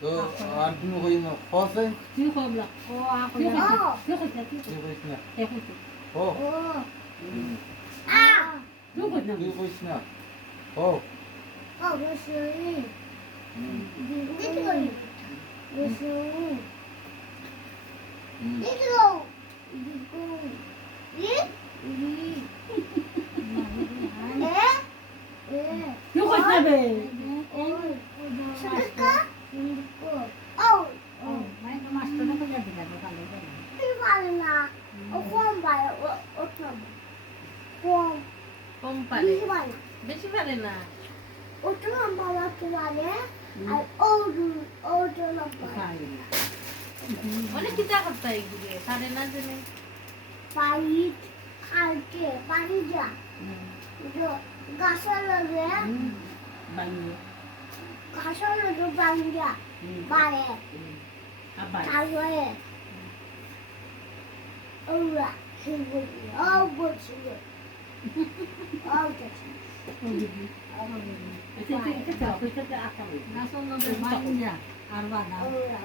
তো আর তুমি কই না খসে তুই কবলা ও আ কই তুই কই তুই কইস না ও তুই কইস না ও তুই কই না বে মানে তো মাস্টার না কইয়া দিলা ভালো কম পারে বেশি পারে না অনেক কিতা করতে এগুলো পারে না জেনে গাছের লগে বানিয়ে ঘাসের লগে বাঙ্গিয়া বাড়ে আবার তারপরে ওরা বলছি ও বলছিল ও বলছিল এটা এটা এটা আটা না শুনলে বানিয়ে আর বানা ওরা